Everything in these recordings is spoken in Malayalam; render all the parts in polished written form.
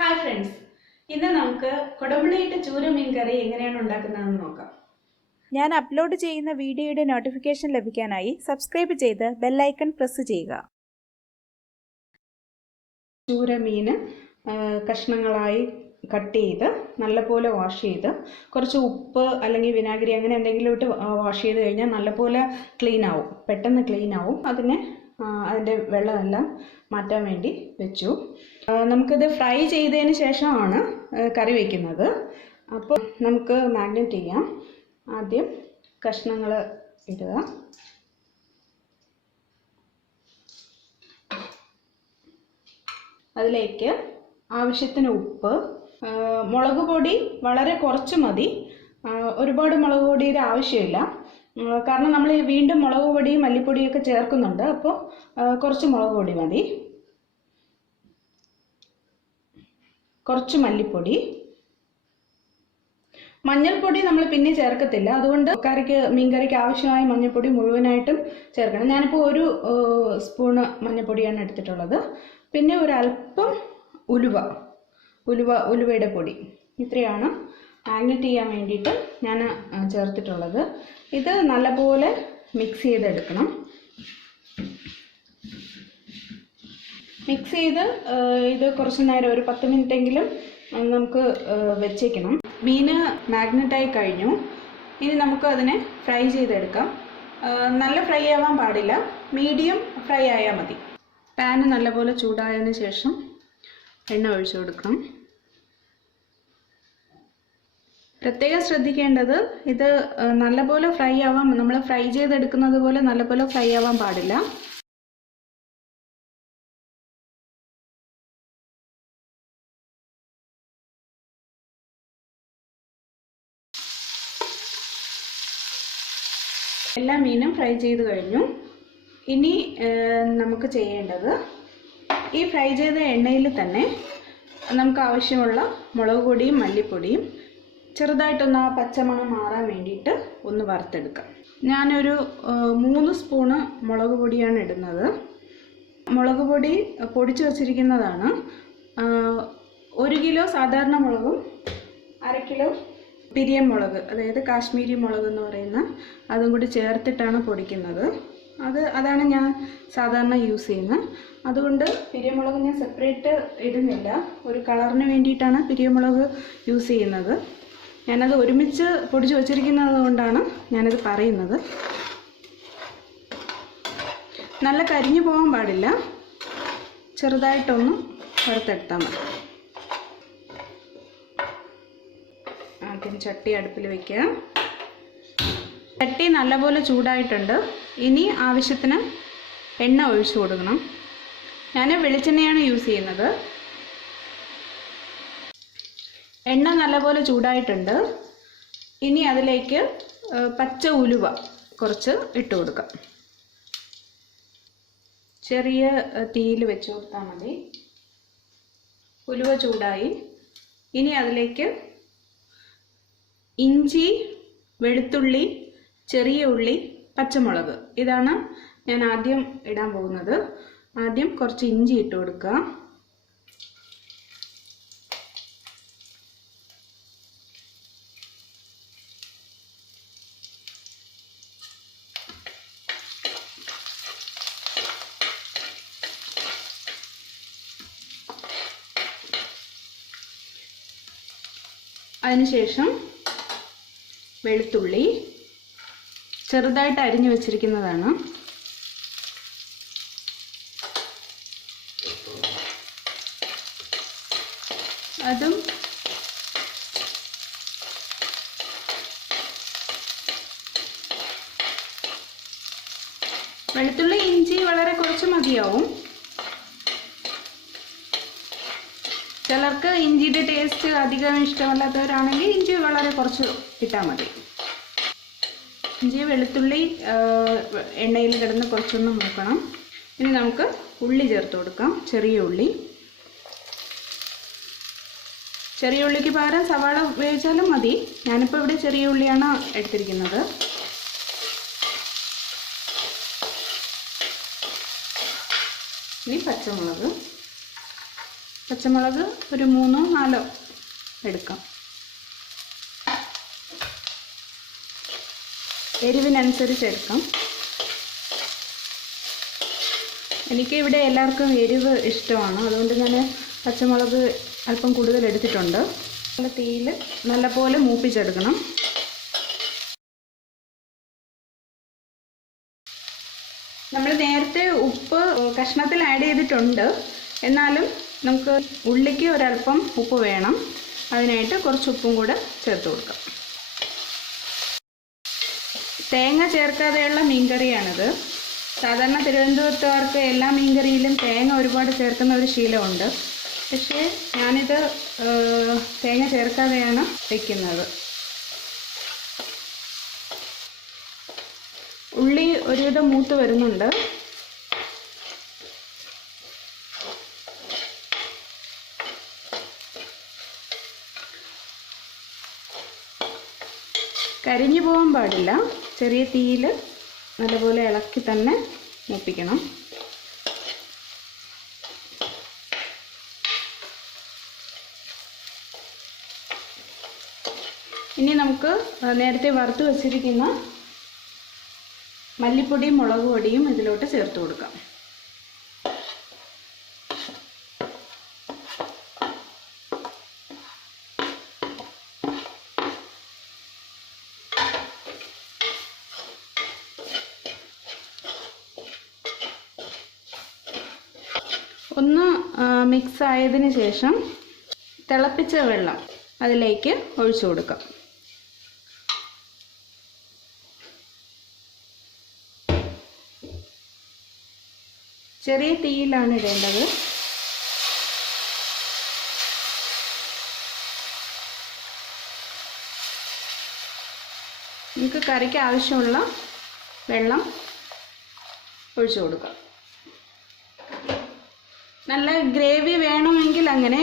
ഹായ് ഫ്രണ്ട്സ്, ഇന്ന് നമുക്ക് കുടംപുളിയിട്ട ചൂര മീൻ കറി എങ്ങനെയാണ് ഉണ്ടാക്കുന്നതെന്ന് നോക്കാം. ഞാൻ അപ്ലോഡ് ചെയ്യുന്ന വീഡിയോയുടെ നോട്ടിഫിക്കേഷൻ ലഭിക്കാനായി സബ്സ്ക്രൈബ് ചെയ്ത് ബെല്ലൈക്കൺ പ്രസ് ചെയ്യുക. ചൂര മീൻ കഷ്ണങ്ങളായി കട്ട് ചെയ്ത് നല്ലപോലെ വാഷ് ചെയ്ത് കുറച്ച് ഉപ്പ് അല്ലെങ്കിൽ വിനാഗിരി അങ്ങനെ എന്തെങ്കിലും ഇട്ട് വാഷ് ചെയ്ത് കഴിഞ്ഞാൽ നല്ലപോലെ ക്ലീൻ ആവും, പെട്ടെന്ന് ക്ലീൻ ആവും. അതിൻ്റെ വെള്ളമെല്ലാം മാറ്റാൻ വേണ്ടി വെച്ചു. നമുക്കിത് ഫ്രൈ ചെയ്തതിന് ശേഷമാണ് കറി വയ്ക്കുന്നത്. അപ്പോൾ നമുക്ക് മാഗ്നേറ്റ് ചെയ്യാം. ആദ്യം കഷ്ണങ്ങൾ ഇടുക. അതിലേക്ക് ആവശ്യത്തിന് ഉപ്പ്, മുളക് പൊടി വളരെ കുറച്ച് മതി. ഒരുപാട് മുളക് പൊടിയുടെ ആവശ്യമില്ല, കാരണം നമ്മൾ വീണ്ടും മുളക് പൊടിയും മല്ലിപ്പൊടിയൊക്കെ ചേർക്കുന്നുണ്ട്. അപ്പോൾ കുറച്ച് മുളക് പൊടി മതി. കുറച്ച് മല്ലിപ്പൊടി, മഞ്ഞൾപ്പൊടി നമ്മൾ പിന്നെ ചേർക്കത്തില്ല, അതുകൊണ്ട് മീൻകറിക്ക് ആവശ്യമായ മഞ്ഞൾപ്പൊടി മുഴുവനായിട്ടും ചേർക്കണം. ഞാനിപ്പോൾ 1 സ്പൂണ് മഞ്ഞൾപ്പൊടിയാണ് എടുത്തിട്ടുള്ളത്. പിന്നെ ഒരല്പം ഉലുവയുടെ പൊടി. ഇത്രയാണ് മാഗ്നേറ്റ് ചെയ്യാൻ വേണ്ടിയിട്ട് ഞാൻ ചേർത്തിട്ടുള്ളത്. ഇത് നല്ലപോലെ മിക്സ് ചെയ്തെടുക്കണം. മിക്സ് ചെയ്ത് ഇത് കുറച്ച് നേരം, ഒരു 10 മിനിറ്റെങ്കിലും നമുക്ക് വെച്ചേക്കണം. മീൻ മാഗ്നറ്റായി കഴിഞ്ഞു. ഇനി നമുക്ക് അതിനെ ഫ്രൈ ചെയ്തെടുക്കാം. നല്ല ഫ്രൈ ആവാൻ പാടില്ല, മീഡിയം ഫ്രൈ ആയാൽ മതി. പാന് നല്ലപോലെ ചൂടായതിന് ശേഷം എണ്ണ ഒഴിച്ചു കൊടുക്കണം. പ്രത്യേകം ശ്രദ്ധിക്കേണ്ടത്, ഇത് നല്ലപോലെ ഫ്രൈ ആവാൻ, നമ്മൾ ഫ്രൈ ചെയ്തെടുക്കുന്നത് പോലെ നല്ലപോലെ ഫ്രൈ ആവാൻ പാടില്ല. എല്ലാ മീനും ഫ്രൈ ചെയ്ത് കഴിഞ്ഞു. ഇനി നമുക്ക് ചെയ്യേണ്ടത്, ഈ ഫ്രൈ ചെയ്ത എണ്ണയിൽ തന്നെ നമുക്ക് ആവശ്യമുള്ള മുളക് പൊടിയും മല്ലിപ്പൊടിയും ചെറുതായിട്ടൊന്ന് ആ പച്ചമണം മാറാൻ വേണ്ടിയിട്ട് ഒന്ന് വറുത്തെടുക്കാം. ഞാനൊരു 3 സ്പൂണ് മുളക് പൊടിയാണ് ഇടുന്നത്. മുളക് പൊടി പൊടിച്ചു വച്ചിരിക്കുന്നതാണ്. 1 കിലോ സാധാരണ മുളകും 1/2 കിലോ പിരിയം മുളക്, അതായത് കാശ്മീരി മുളക് എന്ന് പറയുന്ന അതും കൂടി ചേർത്തിട്ടാണ് പൊടിക്കുന്നത്. അതാണ് ഞാൻ സാധാരണ യൂസ് ചെയ്യുന്നത്. അതുകൊണ്ട് പിരിയമുളക് ഞാൻ സെപ്പറേറ്റ് ഇടുന്നില്ല. ഒരു കളറിന് വേണ്ടിയിട്ടാണ് പിരിയമുളക് യൂസ് ചെയ്യുന്നത്. ഞാനത് ഒരുമിച്ച് പൊടിച്ചു വച്ചിരിക്കുന്നത് കൊണ്ടാണ് ഞാനത് പറയുന്നത്. നല്ല കരിഞ്ഞു പോകാൻ പാടില്ല, ചെറുതായിട്ടൊന്ന് വറുത്തെടുത്താൽ മതി. ആദ്യം ചട്ടി അടുപ്പിൽ വയ്ക്കുക. ചട്ടി നല്ലപോലെ ചൂടായിട്ടുണ്ട്. ഇനി ആവശ്യത്തിന് എണ്ണ ഒഴിച്ചു കൊടുക്കണം. ഞാൻ വെളിച്ചെണ്ണയാണ് യൂസ് ചെയ്യുന്നത്. എണ്ണ നല്ലപോലെ ചൂടായിട്ടുണ്ട്. ഇനി അതിലേക്ക് പച്ച ഉലുവ കുറച്ച് ഇട്ട് കൊടുക്കാം. ചെറിയ തീയിൽ വെച്ച് കൊടുത്താൽ മതി. ഉലുവ ചൂടായി. ഇനി അതിലേക്ക് ഇഞ്ചി, വെളുത്തുള്ളി, ചെറിയ ഉള്ളി, പച്ചമുളക്, ഇതാണ് ഞാൻ ആദ്യം ഇടാൻ പോകുന്നത്. ആദ്യം കുറച്ച് ഇഞ്ചി ഇട്ട് കൊടുക്കുക. അതിനുശേഷം വെളുത്തുള്ളി ചെറുതായിട്ട് അരിഞ്ഞു വെച്ചിരിക്കുന്നതാണ്. അതും വെളുത്തുള്ളി ഇഞ്ചി വളരെ കുറച്ച് മതിയാവും. ചിലർക്ക് ഇഞ്ചിയുടെ ടേസ്റ്റ് അധികം ഇഷ്ടമല്ലാത്തവരാണെങ്കിൽ ഇഞ്ചി വളരെ കുറച്ച് ഇട്ടാൽ മതി. ഇഞ്ചി വെളുത്തുള്ളി എണ്ണയിൽ കിടന്ന് കുറച്ചൊന്ന് മൂക്കണം. ഇനി നമുക്ക് ഉള്ളി ചേർത്ത് കൊടുക്കാം. ചെറിയ ഉള്ളിക്ക് പകരം സവാള ഉപയോഗിച്ചാലും മതി. ഞാനിപ്പോൾ ഇവിടെ ചെറിയ ഉള്ളിയാണ് എടുത്തിരിക്കുന്നത്. ഇനി പച്ചമുളക്, പച്ചമുളക് ഒരു 3 4 എടുക്കാം. എരിവിനനുസരിച്ച് എടുക്കാം. എനിക്ക് ഇവിടെ എല്ലാവർക്കും എരിവ് ഇഷ്ടമാണ്, അതുകൊണ്ട് ഞാൻ പച്ചമുളക് അല്പം കൂടുതൽ എടുത്തിട്ടുണ്ട്. നല്ല തീയിൽ നല്ലപോലെ മൂപ്പിച്ചെടുക്കണം. നമ്മൾ നേരത്തെ ഉപ്പ് കഷ്ണത്തിൽ ആഡ് ചെയ്തിട്ടുണ്ട്, എന്നാലും നമുക്ക് ഉള്ളിക്ക് ഒരല്പം ഉപ്പ് വേണം. അതിനായിട്ട് കുറച്ച് ഉപ്പും കൂടെ ചേർത്ത് കൊടുക്കാം. തേങ്ങ ചേർക്കാതെയുള്ള മീൻകറിയാണിത്. സാധാരണ തിരുവനന്തപുരത്തുകാർക്ക് എല്ലാ മീൻകറിയിലും തേങ്ങ ഒരുപാട് ചേർക്കുന്ന ഒരു ശീലമുണ്ട്. പക്ഷേ ഞാനിത് തേങ്ങ ചേർക്കാതെയാണ് വയ്ക്കുന്നത്. ഉള്ളി ഒരുവിധം മൂത്ത് വരുന്നുണ്ട്. കരിഞ്ഞു പോകാൻ പാടില്ല. ചെറിയ തീയിൽ നല്ലപോലെ ഇളക്കി തന്നെ മൂപ്പിക്കണം. ഇനി നമുക്ക് നേരത്തെ വറുത്ത് വച്ചിരിക്കുന്ന മല്ലിപ്പൊടിയും മുളക് പൊടിയും ഇതിലോട്ട് ചേർത്ത് കൊടുക്കാം. ഒന്ന് മിക്സ് ആയതിന് ശേഷം തിളപ്പിച്ച വെള്ളം അതിലേക്ക് ഒഴിച്ചു കൊടുക്കാം. ചെറിയ തീയിലാണ് ഇടേണ്ടത്. നമുക്ക് കറിക്ക് ആവശ്യമുള്ള വെള്ളം ഒഴിച്ചു കൊടുക്കാം. നല്ല ഗ്രേവി വേണമെങ്കിൽ അങ്ങനെ,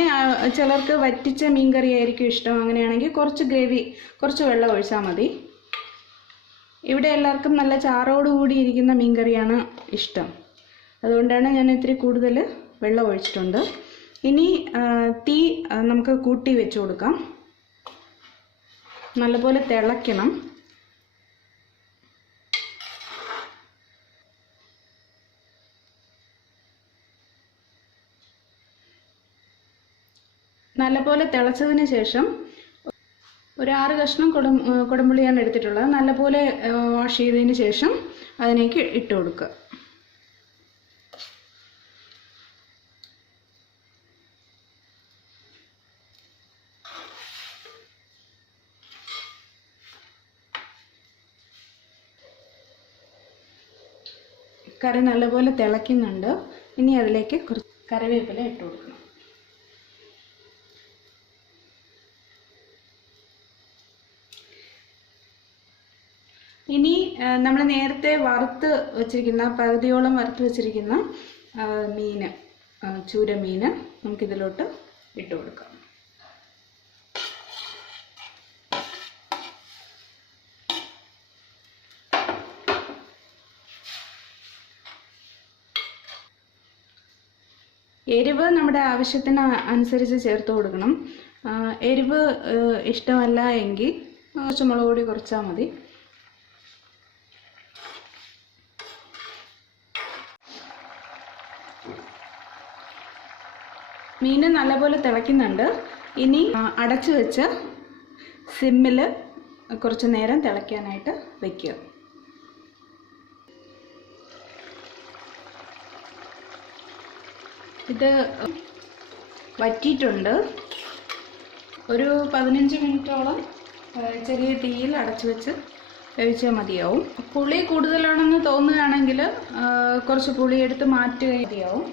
ചിലർക്ക് വറ്റിച്ച മീൻകറി ആയിരിക്കും ഇഷ്ടം. അങ്ങനെയാണെങ്കിൽ കുറച്ച് വെള്ളം ഒഴിച്ചാൽ മതി. ഇവിടെ എല്ലാവർക്കും നല്ല ചാറോടുകൂടി ഇരിക്കുന്ന മീൻകറിയാണ് ഇഷ്ടം, അതുകൊണ്ടാണ് ഞാൻ ഇത്തിരി കൂടുതൽ വെള്ളം ഒഴിച്ചിട്ടുണ്ട്. ഇനി തീ നമുക്ക് കൂട്ടി വെച്ച് കൊടുക്കാം. നല്ലപോലെ തിളയ്ക്കണം. നല്ലപോലെ തിളച്ചതിന് ശേഷം ഒരു 6 കഷ്ണം കുടംപുളിയാണ് എടുത്തിട്ടുള്ളത്. നല്ലപോലെ വാഷ് ചെയ്തതിന് ശേഷം അതിലേക്ക് ഇട്ട് കൊടുക്കുക. കറി നല്ലപോലെ തിളയ്ക്കുന്നുണ്ട്. ഇനി അതിലേക്ക് കുറച്ച് കറിവേപ്പില ഇട്ട് കൊടുക്കണം. ഇനി നമ്മൾ നേരത്തെ വറുത്ത് വച്ചിരിക്കുന്ന പകുതിയോളം വറുത്ത് വച്ചിരിക്കുന്ന മീന്, ചൂരമീന് നമുക്കിതിലോട്ട് ഇട്ട് കൊടുക്കാം. എരിവ് നമ്മുടെ ആവശ്യത്തിന് അനുസരിച്ച് ചേർത്ത് കൊടുക്കണം. എരിവ് ഇഷ്ടമല്ല എങ്കിൽ കുറച്ച് മുളക് പൊടി കുറച്ചാൽ മതി. മീൻ നല്ലപോലെ തിളയ്ക്കുന്നുണ്ട്. ഇനി അടച്ചു വെച്ച് സിമ്മിൽ കുറച്ച് നേരം തിളയ്ക്കാനായിട്ട് വയ്ക്കുക. ഇത് വറ്റിയിട്ടുണ്ട്. ഒരു 15 മിനിറ്റോളം ചെറിയ തീയിൽ അടച്ചു വെച്ച് വേവിച്ചാൽ മതിയാവും. പുളി കൂടുതലാണെന്ന് തോന്നുകയാണെങ്കിൽ കുറച്ച് പുളി എടുത്ത് മാറ്റുക മതിയാവും.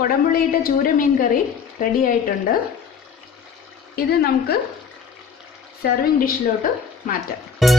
കുടംപുളിയിട്ട ചൂരമീൻ കറി റെഡി ആയിട്ടുണ്ട്. ഇത് നമുക്ക് സെർവിങ് ഡിഷിലോട്ട് മാറ്റാം.